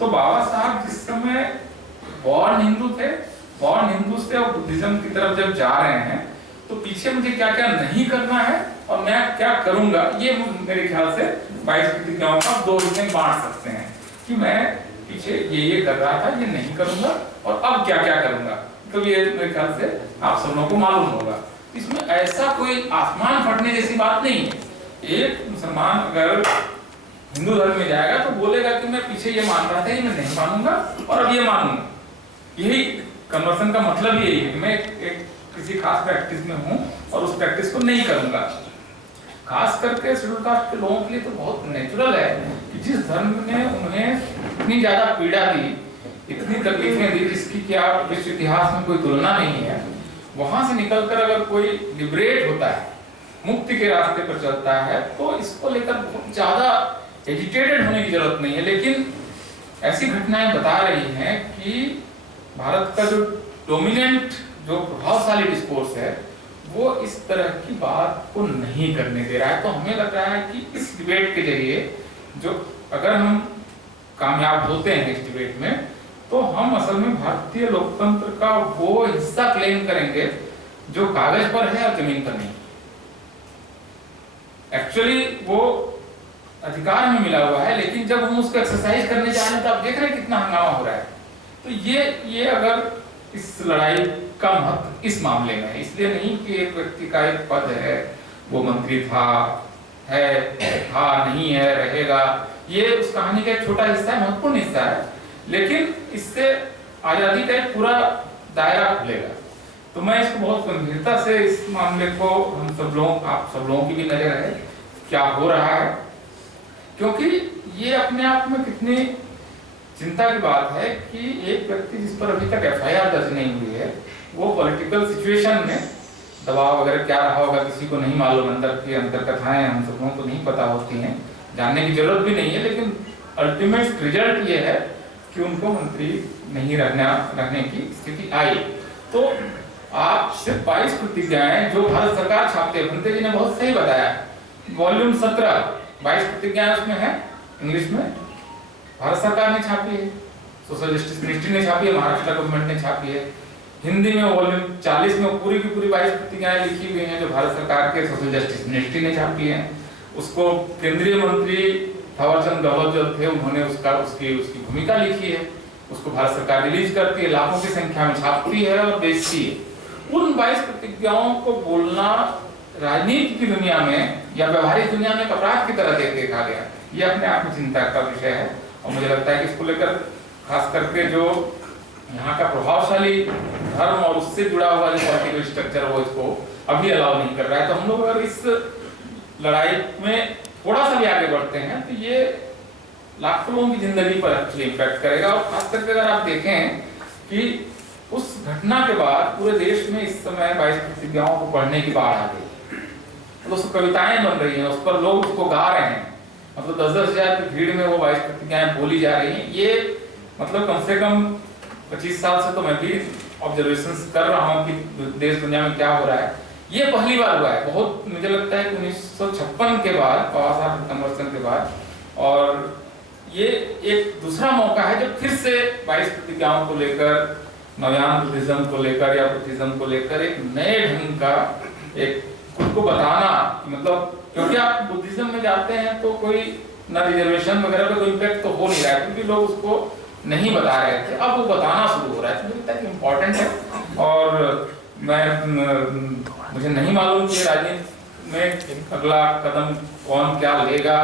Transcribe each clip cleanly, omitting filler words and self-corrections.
तो बाबा साहब जिस समय बॉर्न हिंदू थे, बॉर्न हिंदू से और बुद्धिज्म की तरफ जब जा रहे हैं तो पीछे मुझे क्या क्या नहीं करना है और मैं क्या करूंगा, ये मेरे ख्याल से 22 प्रतिज्ञाओं का 2 हिस्से में बांट सकते हैं कि मैं पीछे ये कर रहा था, ये नहीं करूंगा और अब क्या क्या करूंगा। तो ये मेरे ख्याल से आप सब लोगों को मालूम होगा। इसमें ऐसा कोई आसमान फटने जैसी बात नहीं है। एक मुसलमान अगर हिंदू धर्म में जाएगा तो बोलेगा कि मैं पीछे ये मान रहा था, ये मैं नहीं मानूंगा और अब ये मानूंगा। यही कन्वर्सन का मतलब यही है कि मैं एक किसी खास प्रैक्टिस में हूं और उस प्रैक्टिस को नहीं करूंगा। खास करके शेड्यूल कास्ट के लोगों के लिए तो बहुत नेचुरल है कि जिस धर्म ने उन्हें इतनी ज्यादा पीड़ा दी, इतनी तकलीफें दी, जिसकी क्या विश्व इतिहास में कोई तुलना नहीं है, वहां से निकलकर अगर कोई लिबरेट होता है, मुक्ति के रास्ते पर चलता है, तो इसको लेकर बहुत ज्यादा एजिटेटेड होने की जरूरत नहीं है। लेकिन ऐसी घटनाएं बता रही हैं कि भारत का जो डोमिनेंट, जो प्रभावशाली डिस्कोर्स है, वो इस तरह की बात को नहीं करने दे रहा है। तो हमें लग रहा है कि इस डिबेट के जरिए जो अगर हम कामयाब होते हैं इस डिबेट में, तो हम असल में भारतीय लोकतंत्र का वो हिस्सा क्लेम करेंगे जो कागज पर है और जमीन पर नहीं। एक्चुअली वो अधिकार में मिला हुआ है, लेकिन जब हम उसको एक्सरसाइज करने जा रहे हैं तो आप देख रहे हैं कितना हंगामा हो रहा है। तो ये अगर इस लड़ाई का महत्व इस मामले में है, इसलिए नहीं कि एक व्यक्ति का एक पद है, वो मंत्री था, नहीं है, रहेगा, ये उस कहानी का एक छोटा हिस्सा है, महत्वपूर्ण हिस्सा है, लेकिन इससे आजादी का एक पूरा दायरा खुलेगा। तो मैं इसको बहुत गंभीरता से, इस मामले को हम सब लोग, आप सब लोगों की भी नजर है क्या हो रहा है, क्योंकि ये अपने आप में कितनी चिंता की बात है कि एक व्यक्ति जिस पर अभी तक एफआईआर दर्ज नहीं हुई है, वो पॉलिटिकल सिचुएशन में दबाव वगैरह क्या रहा होगा किसी को नहीं मालूम, अंदर की अंदर कथाएं हम सब लोगों को नहीं पता होती हैं, जानने की जरूरत भी नहीं है, लेकिन अल्टीमेट रिजल्ट ये है कि उनको मंत्री नहीं रहने की स्थिति आई। तो आप सिर्फ 22 प्रतिज्ञाएं जो भारत सरकार छापते हैं, भंते जी ने बहुत सही बताया, वॉल्यूम 17 22 प्रतिज्ञाएं उसमें है, इंग्लिश में भारत सरकार ने छापी है, सोशल जस्टिस मिनिस्ट्री ने छापी है, महाराष्ट्र गवर्नमेंट ने छापी है, हिंदी में वॉल्यूम 40 में पूरी की पूरी 22 प्रतिज्ञाएं लिखी हुई हैं जो भारत सरकार के सोशल जस्टिस मिनिस्ट्री ने छापी है। उसको केंद्रीय मंत्री थावरचंद गहलोत जो थे, उन्होंने उसकी भूमिका लिखी है, उसको भारत सरकार रिलीज करती है, लाखों की संख्या में छापती है और बेचती है। उन 22 प्रतिज्ञाओं को बोलना राजनीति की दुनिया में या व्यवहारिक दुनिया में अपराध की तरह देखा गया, ये अपने आप में चिंता का विषय है। और मुझे लगता है कि इसको लेकर खास करके जो यहाँ का प्रभावशाली धर्म और उससे जुड़ा हुआ जो पॉलिटिकल स्ट्रक्चर वो इसको अभी अलाउ नहीं कर रहा है। तो हम लोग अगर इस लड़ाई में थोड़ा सा भी आगे बढ़ते हैं तो ये लाखों लोगों की जिंदगी पर एक्चुअली इम्पैक्ट करेगा। और खास करके अगर आप देखें कि उस घटना के बाद पूरे देश में इस समय 22 प्रतिज्ञाओं को पढ़ने की बाढ़ आ गई, तो उस कविताएं बन रही हैं, उस पर लोग उसको गा रहे हैं, मतलब 10-10 हजार की भीड़ में वो 22 प्रतिज्ञाएं बोली जा रही हैं। ये मतलब कम से कम 25 साल से तो मैं भी ऑब्जर्वेशंस कर रहा हूँ कि देश दुनिया में क्या हो रहा है, ये पहली बार हुआ है। बहुत मुझे लगता है कि 1956 के बाद, बाबा साहब कन्वर्सन के बाद, और ये एक दूसरा मौका है जब फिर से 22 प्रतिज्ञाओं को लेकर, नवयान बुद्धिज्म को लेकर या बुद्धिज्म को लेकर एक नए ढंग का एक खुद को बताना, मतलब क्योंकि आप बुद्धिज्म में जाते हैं तो कोई ना रिजर्वेशन वगैरह पे कोई इम्पैक्ट तो हो नहीं रहा है, क्योंकि लोग उसको नहीं बता रहे थे, अब वो बताना शुरू हो रहा है। तो मुझे लगता है कि इम्पोर्टेंट है। और मुझे नहीं मालूम कि राजनीति में अगला कदम कौन क्या लेगा,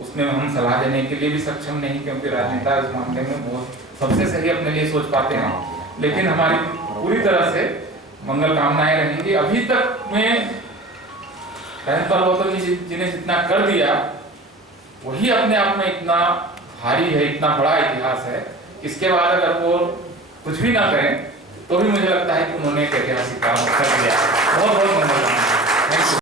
उसमें हम सलाह देने के लिए भी सक्षम नहीं, क्योंकि राजनेता इस मामले में बहुत सबसे सही अपने लिए सोच पाते हैं। लेकिन हमारी पूरी तरह से मंगल कामनाएं रहेंगी। अभी तक में बहन परिवर्तन जी ने जितना कर दिया वही अपने आप में इतना भारी है, इतना बड़ा इतिहास है। इसके बाद अगर वो कुछ भी ना करें तो भी मुझे लगता है कि उन्होंने एक ऐतिहासिक काम कर दिया। बहुत बहुत धन्यवाद।